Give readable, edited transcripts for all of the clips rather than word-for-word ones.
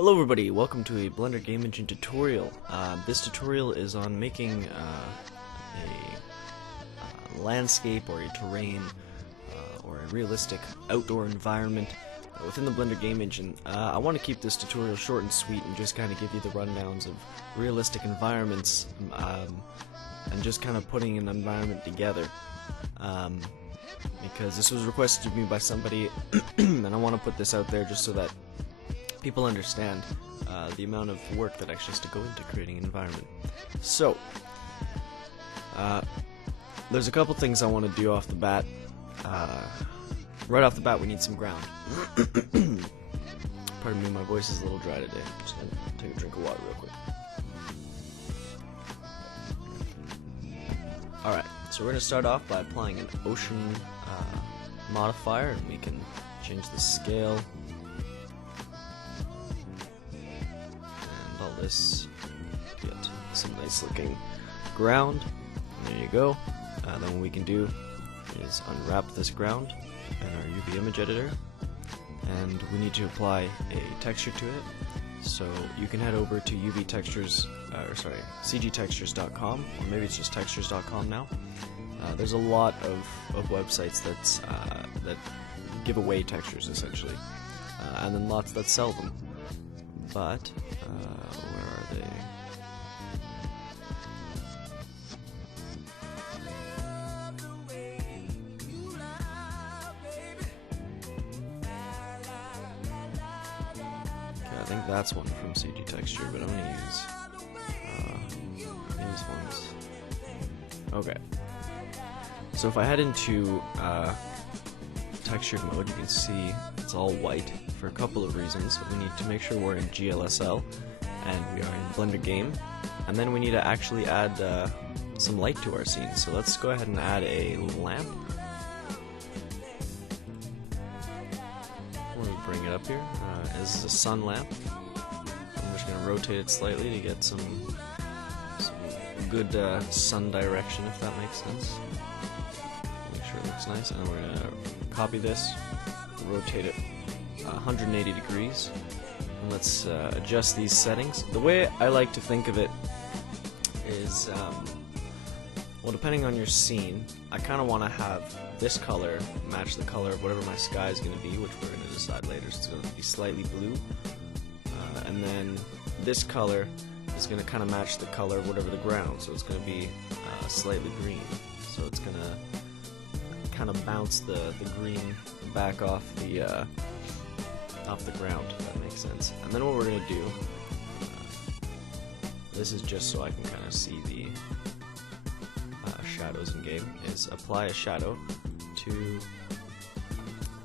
Hello everybody, welcome to a Blender Game Engine tutorial. This tutorial is on making a landscape or a terrain or a realistic outdoor environment within the Blender Game Engine. I want to keep this tutorial short and sweet and just kind of give you the rundowns of realistic environments and just kind of putting an environment together. Because this was requested of me by somebody and I want to put this out there just so that people understand the amount of work that actually has to go into creating an environment. So, there's a couple things I want to do off the bat. Right off the bat, we need some ground. Pardon me, my voice is a little dry today. I'm just going to take a drink of water real quick. Alright, so we're going to start off by applying an ocean modifier, and we can change the scale. This to get some nice looking ground. And there you go. Then what we can do is unwrap this ground in our UV image editor, and we need to apply a texture to it. So you can head over to cgtextures.com, or maybe it's just textures.com now. There's a lot of websites that give away textures essentially, and then lots that sell them. But where are they? Okay, I think that's one from CG Texture, but I'm gonna use these ones. Okay. So if I head into textured mode, you can see it's all white for a couple of reasons. We need to make sure we're in GLSL and we are in Blender Game, and then we need to actually add some light to our scene. So let's go ahead and add a lamp. Let me bring it up here. This is a sun lamp. I'm just going to rotate it slightly to get some good sun direction, if that makes sense. Make sure it looks nice, and we're going to copy this, rotate it 180 degrees, and let's adjust these settings. The way I like to think of it is, well, depending on your scene, I kind of want to have this color match the color of whatever my sky is going to be, which we're going to decide later. So it's going to be slightly blue, and then this color is going to kind of match the color of whatever the ground, so it's going to be slightly green. So it's going to kind of bounce the green back off the ground, if that makes sense. And then what we're going to do, this is just so I can kind of see the shadows in game, is apply a shadow to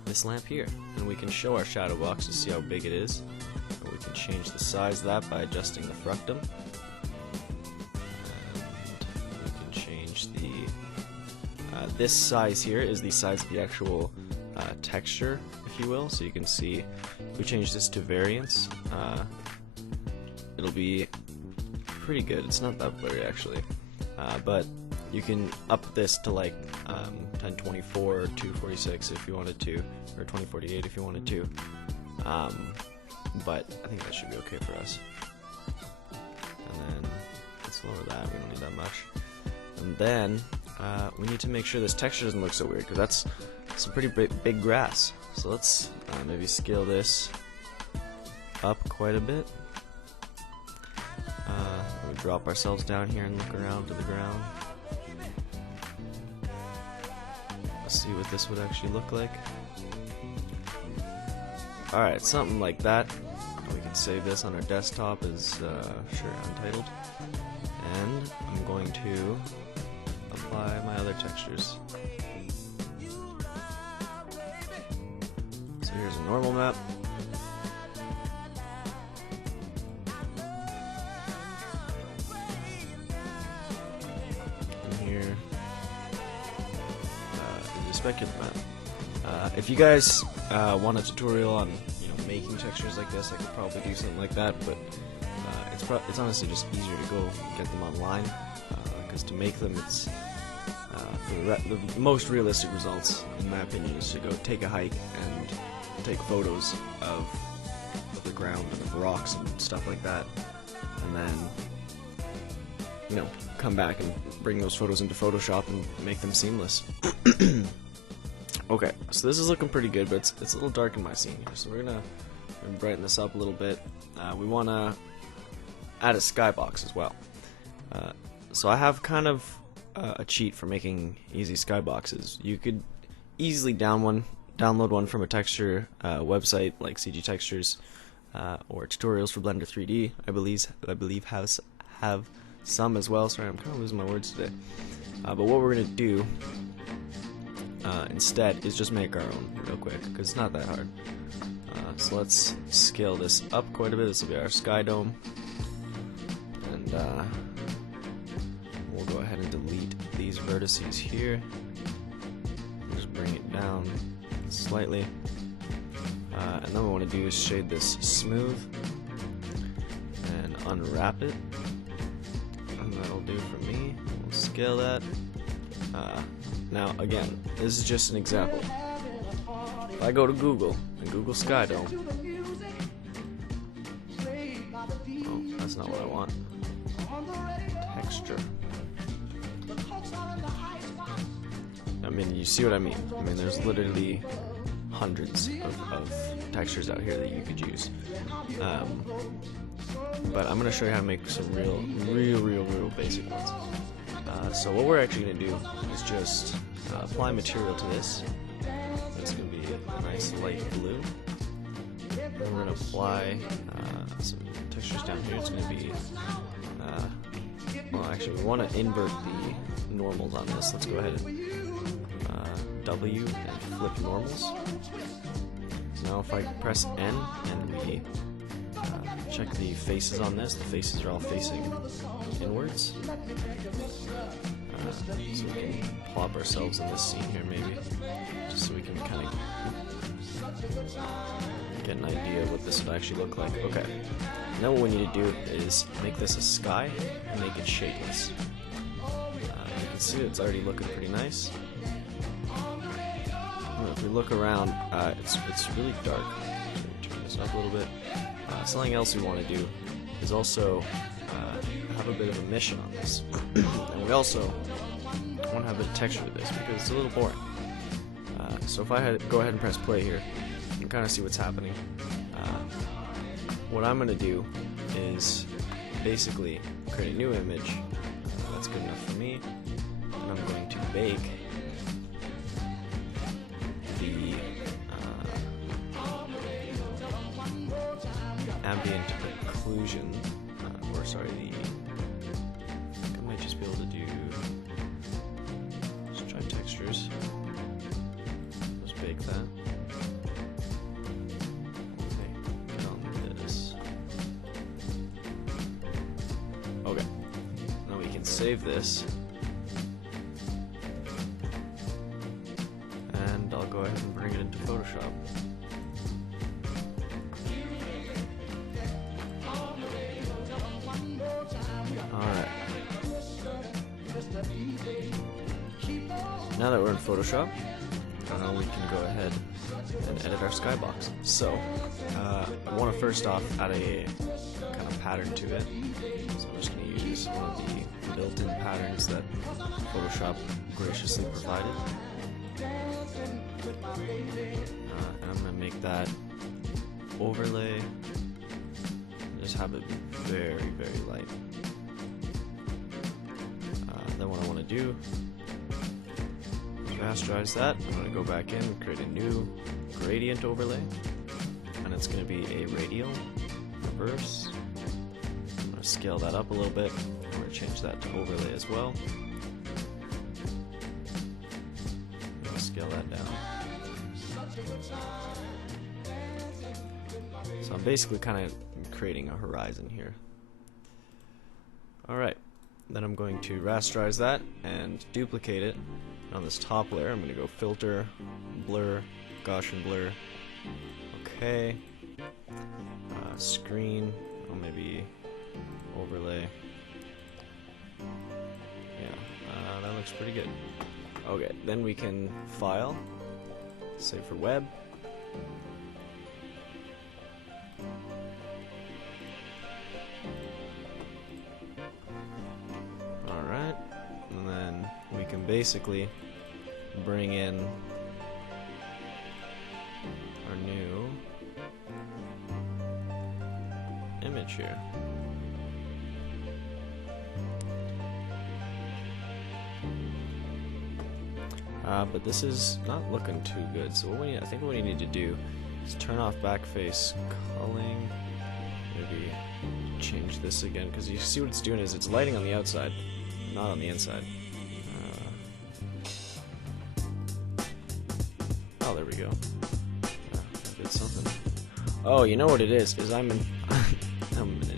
this lamp here. And we can show our shadow box to see how big it is. And we can change the size of that by adjusting the fructum. And we can change the this size here is the size of the actual texture, if you will. So you can see if we change this to variance, it'll be pretty good. It's not that blurry actually, but you can up this to like 1024 or 246 if you wanted to, or 2048 if you wanted to, but I think that should be okay for us. And then let's lower that, we don't need that much. And then we need to make sure this texture doesn't look so weird, because that's some pretty big grass. So let's maybe scale this up quite a bit. We drop ourselves down here and look around to the ground. Let's see what this would actually look like. Alright, something like that. We can save this on our desktop as Untitled. And I'm going to apply my other textures. So here's a normal map. And here is a specular map. If you guys want a tutorial on making textures like this, I could probably do something like that, but it's honestly just easier to go get them online, because to make them, it's the most realistic results, in my opinion, is to go take a hike and take photos of the background of rocks and stuff like that, and then, you know, come back and bring those photos into Photoshop and make them seamless. Okay, so this is looking pretty good, but it's a little dark in my scene here, so we're gonna brighten this up a little bit. We want to add a skybox as well. So I have kind of a cheat for making easy skyboxes. You could easily download one from a texture website like CG Textures, or Tutorials for Blender 3D. I believe have some as well. Sorry, I'm kind of losing my words today. But what we're gonna do instead is just make our own real quick, because it's not that hard. So let's scale this up quite a bit. This will be our sky dome, and we'll go ahead and delete these vertices here. Just bring it down slightly, and then what we want to do is shade this smooth and unwrap it, and that'll do for me. We'll scale that. Now again, this is just an example. If I go to Google and Google Sky Dome, oh, that's not what I want. Texture. I mean, you see what I mean. I mean, there's literally hundreds of textures out here that you could use. But I'm going to show you how to make some real basic ones. So what we're actually going to do is just apply material to this. It's going to be a nice light blue. And we're going to apply some textures down here. It's going to be, well, actually, we want to invert the normals on this. Let's go ahead and W and flip normals. Now if I press N and we check the faces on this, the faces are all facing inwards. So we can plop ourselves in this scene here maybe, just so we can kind of get an idea of what this would actually look like. Okay, now what we need to do is make this a sky and make it shapeless. You can see it's already looking pretty nice. If we look around, it's really dark. Turn this up a little bit. Something else we want to do is also have a bit of a mission on this, and we also want to have a bit of texture to this because it's a little boring. So if I go ahead and press play here, you can kind of see what's happening. What I'm going to do is basically create a new image that's good enough for me, and I'm going to bake the ambient occlusion, or sorry, I might just be able to do, let's try textures, let's bake that. Okay, get on this. Okay, now we can save this, and I'll go ahead and bring it into Photoshop. Alright. Now that we're in Photoshop, we can go ahead and edit our skybox. So, I want to first off add a kind of pattern to it. So I'm just going to use one of the built-in patterns that Photoshop graciously provided. And I'm going to make that overlay. Just have it very light. Then what I want to do is rasterize that. I'm going to go back in and create a new gradient overlay, and it's going to be a radial reverse. I'm going to scale that up a little bit. I'm going to change that to overlay as well. I'm going to scale that down. So I'm basically kind of creating a horizon here. Alright, then I'm going to rasterize that and duplicate it. On this top layer, I'm going to go filter, blur, Gaussian blur, okay, screen, or maybe overlay. Yeah, that looks pretty good. Okay, then we can file, save for web, can basically bring in our new image here. But this is not looking too good. So I think what we need to do is turn off backface culling. Maybe change this again, because you see what it's doing is it's lighting on the outside, not on the inside. Oh, there we go. Did something. Oh, you know what it is I'm an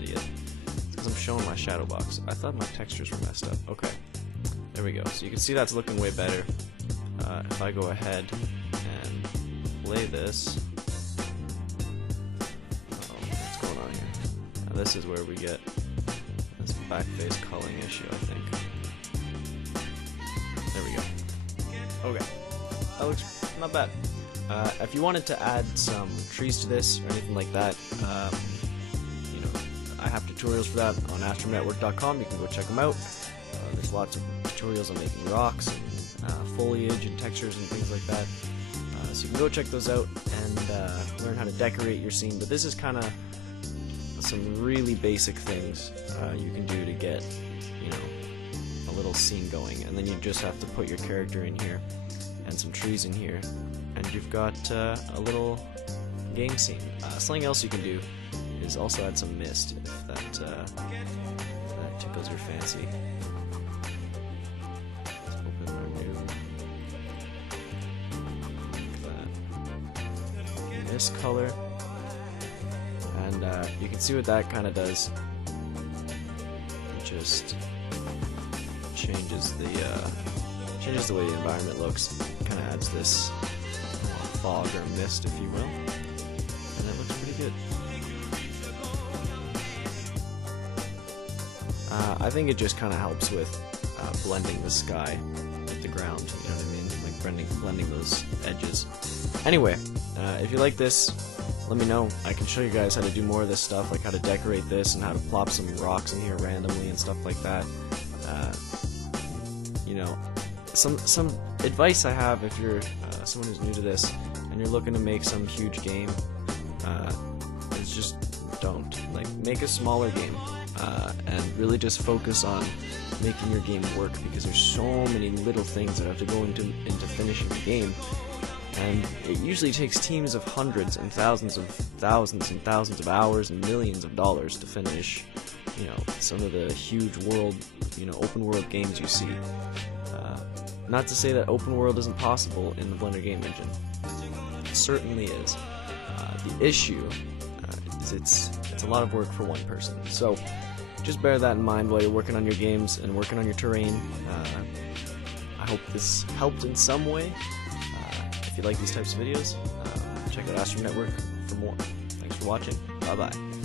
idiot. It's because I'm showing my shadow box. I thought my textures were messed up. Okay, there we go. So you can see that's looking way better. If I go ahead and play this, what's going on here? Now this is where we get this backface culling issue, I think. There we go. Okay, that looks not bad. If you wanted to add some trees to this or anything like that, you know, I have tutorials for that on astromnetwork.com. You can go check them out. There's lots of tutorials on making rocks and foliage and textures and things like that. So you can go check those out and learn how to decorate your scene. But this is kind of some really basic things you can do to get, you know, a little scene going. And then you just have to put your character in here and some trees in here, and you've got a little game scene. Something else you can do is also add some mist if that tickles your fancy. This color, and you can see what that kind of does. It just changes the way the environment looks. Kind of adds this fog or mist, if you will, and it looks pretty good. I think it just kind of helps with blending the sky with the ground. You know what I mean? Like blending those edges. Anyway. If you like this, let me know. I can show you guys how to do more of this stuff, like how to decorate this and how to plop some rocks in here randomly and stuff like that. You know, some advice I have if you're someone who's new to this and you're looking to make some huge game, is just don't. Like, make a smaller game and really just focus on making your game work, because there's so many little things that have to go into finishing the game. And it usually takes teams of hundreds and thousands of hours and millions of dollars to finish, you know, some of the huge world, you know, open world games you see. Not to say that open world isn't possible in the Blender game engine. It certainly is. The issue is it's a lot of work for one person. So just bear that in mind while you're working on your games and working on your terrain. I hope this helped in some way. If you like these types of videos, check out Astro Network for more. Thanks for watching. Bye-bye.